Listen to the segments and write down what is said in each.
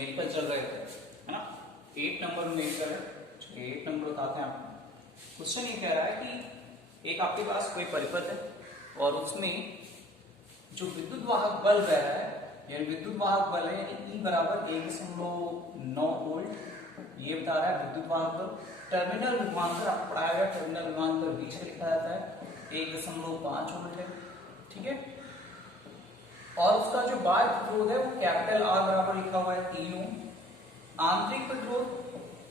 Medical चल रहे थे, है ना। 8 नंबर मेडिकल है। चलिए 8 नंबर बताते हैं आपको। क्वेश्चन ये कह रहा है कि एक आपके पास कोई परिपथ है और उसमें जो विद्युत वाहक बल बह रहा है, यानी विद्युत वाहक बल है यानी E बराबर 1.9 वोल्ट, ये बता रहा है विद्युत वाहक बल। टर्मिनल विभवांतर आपको पढ़ाया गया, टर्मिनल विभवांतर V से लिखा जाता है, 1.5 वोल्ट है, ठीक है। और उसका जो बाह्य प्रतिरोध है वो कैपिटल R बराबर लिखा हुआ है 3 ओम। आंतरिक प्रतिरोध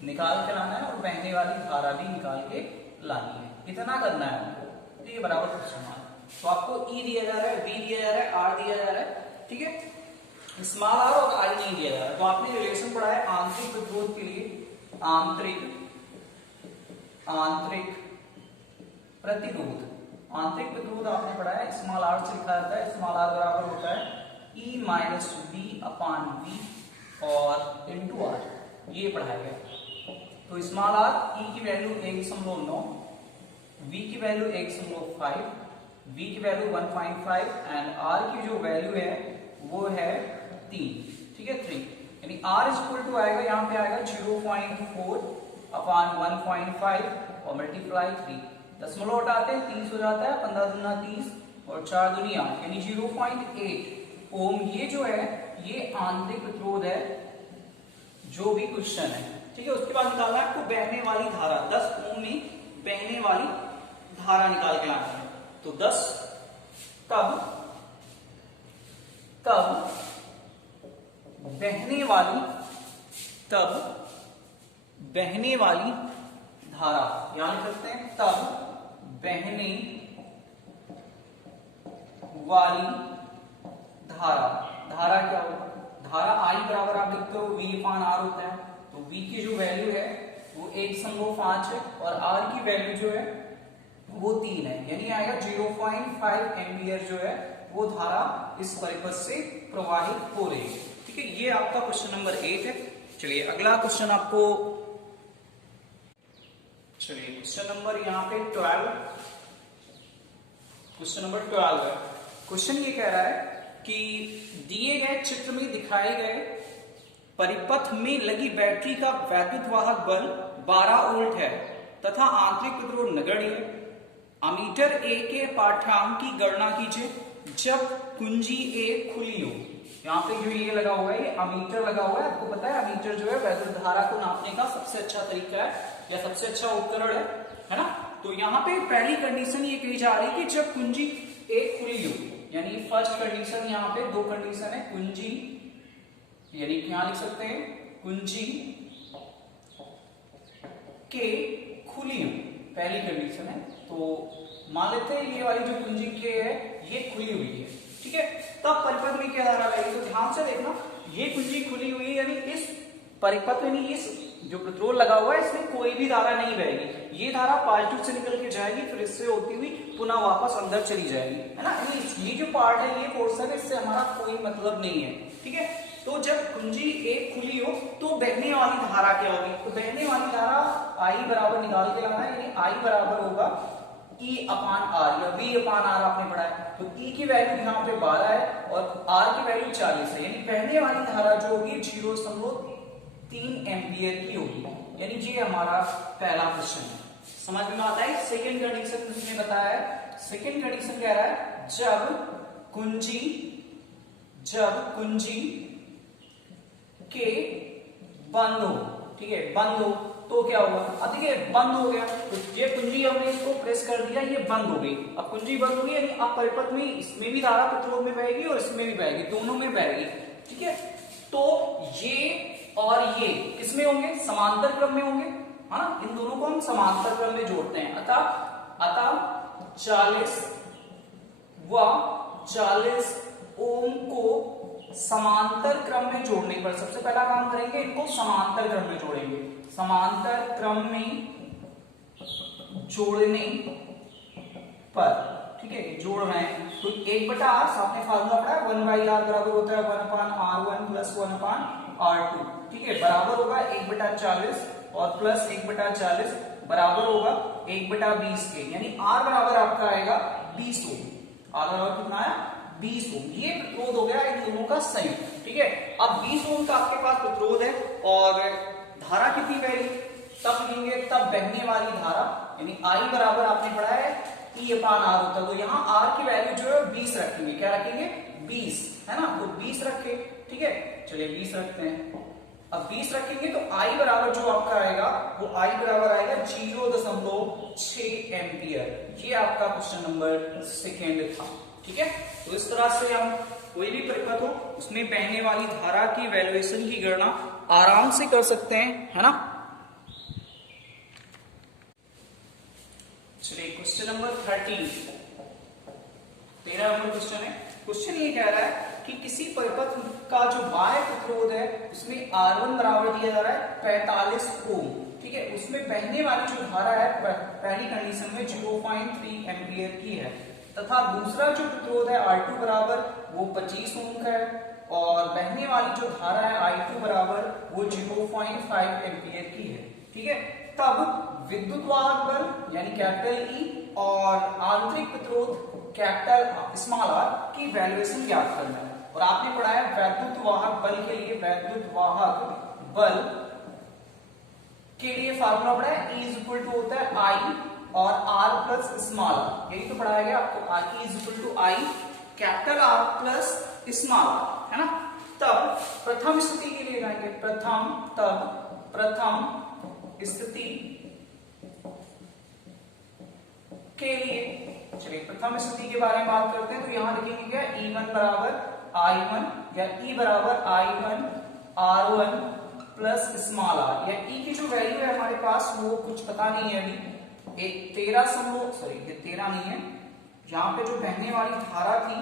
निकाल के लाना है और बहने वाली धारा भी निकाल के लानी है, इतना करना है हमको। तो ये बराबर क्वेश्चन है। तो आपको E दिया जा रहा है, V दिया जा रहा है, R दिया जा रहा है, ठीक है। स्मॉल r और I नहीं दिया जा रहा है। तो आपने रिलेशन पढ़ा है आंतरिक प्रतिरोध के लिए, आंतरिक प्रतिरोध, आंतरिक प्रतिरोध आपने पढ़ा है स्मॉल r से लिखा जाता है। स्मॉल r बराबर होता है E माइनस V अपान V और इंटू R, ये पढ़ाया गया। तो स्मॉल r E की वैल्यू 1.9, V की वैल्यू 1.5, V की वैल्यू 1.5 एंड R की जो वैल्यू है वो है 3, ठीक है 3, यानी R इक्वल टू आएगा यहाँ पे आएगा 0.4 अपान 1.5 और मल्टीप्लाई 3, दशमलव हटाते हैं 30 हो जाता है, 15 दूना 30 और 4 दूनी 8 यानी 0.8 ओम। ये जो है ये आंतरिक प्रतिरोध है जो भी क्वेश्चन है, ठीक है। उसके बाद निकालना है आपको बहने वाली धारा, 10 ओम में बहने वाली धारा निकाल के लाना है। तो 10 तब बहने वाली धारा, यहां लिख सकते हैं तब बहने वाली धारा। धारा क्या होगा? धारा I बराबर आप लिखते हो V अपान R होता है। तो V की जो वैल्यू है वो 1.5 है और R की वैल्यू जो है वो 3 है, यानी आएगा 0.5 एम्पियर जो है वो धारा इस परिपथ से प्रवाहित हो रही है, ठीक है। ये आपका क्वेश्चन नंबर 8 है। चलिए अगला क्वेश्चन आपको, चलिए क्वेश्चन नंबर यहाँ पे 12, क्वेश्चन नंबर 12 है। क्वेश्चन ये कह रहा है कि दिए गए चित्र में दिखाए गए परिपथ में लगी बैटरी का वैद्युत वाहक बल 12 वोल्ट है तथा आंतरिक प्रतिरोध नगण्य है। अमीटर A के पाठ्यांक की गणना कीजिए जब कुंजी A खुली हो। यहाँ पे जो ये लगा हुआ है ये अमीटर लगा हुआ है। आपको पता है अमीटर जो है वैद्युत धारा को नापने का सबसे अच्छा तरीका है या सबसे अच्छा उपकरण है ना। तो यहाँ पे पहली कंडीशन ये कही जा रही है कि जब कुंजी A खुली हो, यानी फर्स्ट कंडीशन, यहाँ पे दो कंडीशन है, कुंजी यानी क्या लिख सकते हैं कुंजी के खुली हो, पहली कंडीशन है। तो मान लेते हैं ये वाली जो कुंजी के है ये खुली हुई है, ठीक है। तब परिपथ में क्या धारा बहेगी? तो ध्यान से देखना, ये कुंजी खुली हुई है यानी इस परिपथ में, इस जो प्रतिरोध लगा हुआ है इसमें कोई भी धारा नहीं बहेगी। ये धारा पॉजिटिव से निकल के जाएगी फिर इससे होती हुई पुनः वापस अंदर चली जाएगी, है ना। ये जो पार्ट है ये पोर्शन है, इससे हमारा कोई मतलब नहीं है, ठीक है। तो जब कुंजी एक खुली हो तो बहने वाली धारा क्या होगी? तो बहने वाली धारा I बराबर निकाल के लाना है, यानी I बराबर होगा E अपान R या V अपान R आपने पढ़ा है। तो E की वैल्यू यहाँ पे 12 है और R की वैल्यू 40 है, यानी बहने वाली धारा जो होगी 0.3 एम्पियर की होगी, यानी ये हमारा पहला क्वेश्चन है। समझ में आता है? सेकेंड कंडीशन उसने बताया है। सेकेंड कंडीशन कह रहा है जब कुंजी के बंद हो, ठीक है, बंद हो तो क्या होगा? अब देखिए बंद हो गया तो ये कुंजी हमने इसको प्रेस कर दिया, ये बंद हो गई। अब कुंजी बंद हो गई यानी अब परिपथ में इसमें भी धारा प्रतिरोध में बहेगी और इसमें भी बहेगी, दोनों में बहेगी, ठीक है। तो ये और ये किसमें होंगे? समांतर क्रम में होंगे, है ना। इन दोनों को हम समांतर क्रम में जोड़ते हैं। अतः 40 व 40 ओम को समांतर क्रम में जोड़ने पर सबसे पहला काम करेंगे, इनको समांतर क्रम में जोड़ेंगे। समांतर क्रम में जोड़ने पर, ठीक है, जोड़ रहे हैं तो 1/r आपने फार्मूला पढ़ा है 1/r बराबर होता है 1/r1 प्लस 1/r2, ठीक है, बराबर होगा 1/40 और प्लस 1/40 बराबर होगा 1/20 के, यानी r बराबर आपका आएगा 20 ओम। r बराबर कितना आया? 20 ओम। ये प्रतिरोध हो गया इन दोनों का संयुक्त, ठीक ठीक है। अब 20 ओम का आपके पास प्रतिरोध है और धारा कितनी बह रही, तब लिखेंगे तब बहने वाली धारा, यानी I बराबर आपने पढ़ा है E/R होता है, तो यहाँ R की वैल्यू जो है 20 रखेंगे। क्या रखेंगे? 20, है ना, तो 20 रखे, ठीक है। चलिए 20 रखते हैं। अब 20 रखेंगे तो I बराबर जो आपका आएगा वो I बराबर आएगा 0.6 एम्पियर। ये आपका क्वेश्चन नंबर सेकेंड था, ठीक है। तो इस तरह से हम कोई भी परिपथ हो उसमें बहने वाली धारा की वैल्यूएशन की गणना आराम से कर सकते हैं, है ना। चलिए क्वेश्चन नंबर 13 नंबर क्वेश्चन है। क्वेश्चन ये कह रहा है कि किसी परिपथ का जो बाह्य प्रतिरोध है उसमें R1 बराबर दिया जा रहा है 45 ओम, ठीक है। उसमें बहने वाली जो धारा है पहली कंडीशन में 0.3 एम्पियर की है, तथा दूसरा जो प्रतिरोध है R2 बराबर वो 25 ओम का है और बहने वाली जो धारा है I2 बराबर वो 0.5 एम्पियर की है, ठीक है। तब विद्युत वाहक बल यानी कैपिटल E और आंतरिक प्रतिरोध कैपिटल स्मॉल r की वैल्यूएशन ज्ञात करना है। और आपने पढ़ा है वैद्युत वाहक बल के लिए, वैद्युत वाहक बल के लिए फार्मूला पढ़ा है, E इक्वल टू होता है I और R प्लस स्मॉल r, यही तो पढ़ाया गया आपको। I equal to I capital R plus small r, है ना। तब प्रथम स्थिति के लिए जाएंगे, प्रथम स्थिति के लिए, चलिए प्रथम स्थिति के बारे में बात करते हैं। तो यहां लिखेंगे क्या, E1 बराबर I1 या E बराबर I1 R1 plus small r, या E की जो वैल्यू है हमारे पास वो कुछ पता नहीं है अभी, एक 13 नहीं है, यहाँ पे जो बहने वाली धारा थी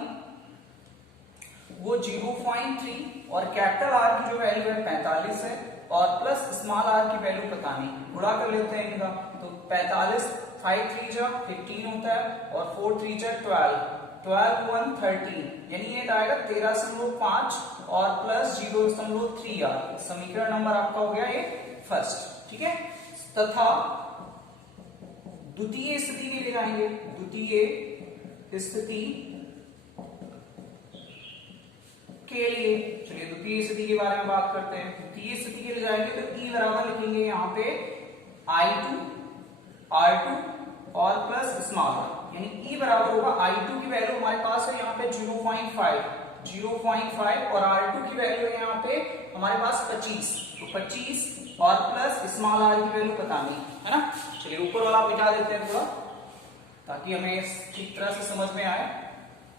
वो 0.3 और कैपिटल R की जो वैल्यू है 45 है और प्लस स्मॉल r की वैल्यू पता नहीं, गुणा कर लेते हैं इनका। तो 45 5 3 जा 15 होता है और 4 3 जा 12 1 13, यानी ये आएगा 13.5 और प्लस 0.3 r। समीकरण नंबर आपका हो गया ये फर्स्ट, ठीक है। तथा द्वितीय स्थिति के लिए जाएंगे, द्वितीय स्थिति के लिए, चलिए द्वितीय स्थिति के बारे में बात करते हैं। द्वितीय स्थिति के लिए जाएंगे तो E बराबर लिखेंगे यहाँ पे I2 R2 और प्लस स्मॉल r, यानी E बराबर होगा I2 की वैल्यू हमारे पास है यहाँ पे 0.5 और R2 की वैल्यू है यहाँ पे हमारे पास 25, तो 25 और प्लस स्मॉल r की वैल्यू पता नहीं, है ना। चलिए ऊपर वाला मिटा देते हैं थोड़ा ताकि हमें ठीक तरह से समझ में आए।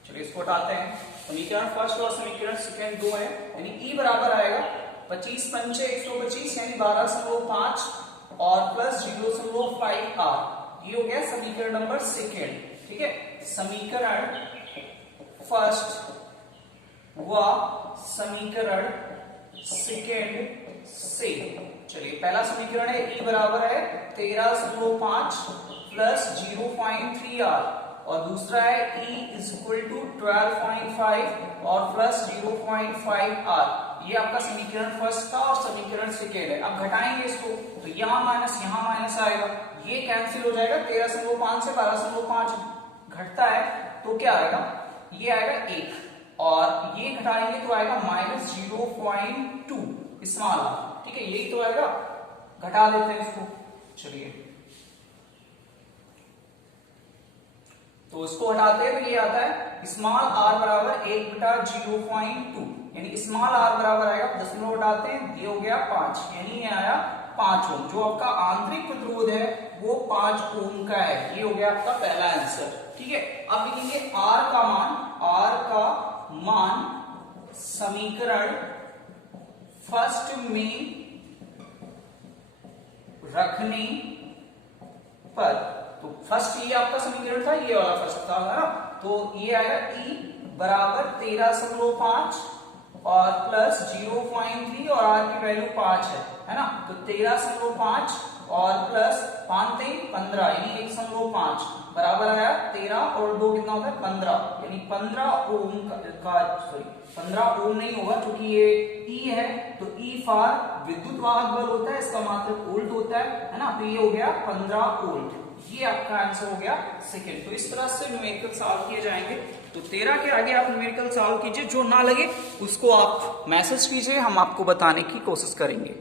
चलिए इसको हटाते हैं। समीकरण फर्स्ट और समीकरण सेकंड दो है, यानी E बराबर आएगा 25 पंचे 125 यानी 12.5 और प्लस 0.5 r, ये हो गया समीकरण नंबर सेकंड, ठीक है। समीकरण फर्स्ट व समीकरण सेकंड से, चलिए पहला समीकरण है E बराबर है 13.5 प्लस 0.3 r और दूसरा है E इज इक्वल टू 12.5 और प्लस 0.5 r, ये आपका समीकरण फर्स्ट का और समीकरण सेकेंड है। अब घटाएंगे इसको तो यहाँ माइनस आएगा, ये कैंसिल हो जाएगा, 13.5 से 12.5 घटता है तो क्या आएगा, ये आएगा 1 और ये घटाएंगे तो आएगा माइनस 0.2 स्मॉल r, ठीक है, यही तो आएगा। घटा देते हैं इसको, चलिए तो इसको हटाते हैं तो ये आता है स्मॉल r बराबर 1/0.2, यानी स्मॉल r बराबर आएगा, दशमलव हटाते हैं, ये हो गया 5, यानी ये आया 5 ओम। जो आपका आंतरिक प्रतिरोध है वो 5 ओम का है, ये हो गया आपका पहला आंसर, ठीक है। अब लिखेंगे r का मान समीकरण फर्स्ट में रखने पर, तो फर्स्ट ये आपका समीकरण था, ये वाला फर्स्ट था ना, तो ये आएगा E बराबर 13.5 और प्लस 0.3 और r की वैल्यू 5 है ना, तो 13.5 और प्लस 5 15 यानी 1.5 बराबर आया 13 और 2 कितना होता है 15, यानी 15 ओम का 15 ओम नहीं होगा क्योंकि ये E है, तो E फॉर विद्युत वाहक बल होता है, इसका मात्रक वोल्ट होता है ना, तो ये हो गया 15 वोल्ट, ये आपका आंसर हो गया सेकंड। तो इस तरह से न्यूमेरिकल सॉल्व किए जाएंगे। तो 13 के आगे आप न्यूमेरिकल सॉल्व कीजिए, जो ना लगे उसको आप मैसेज कीजिए, हम आपको बताने की कोशिश करेंगे।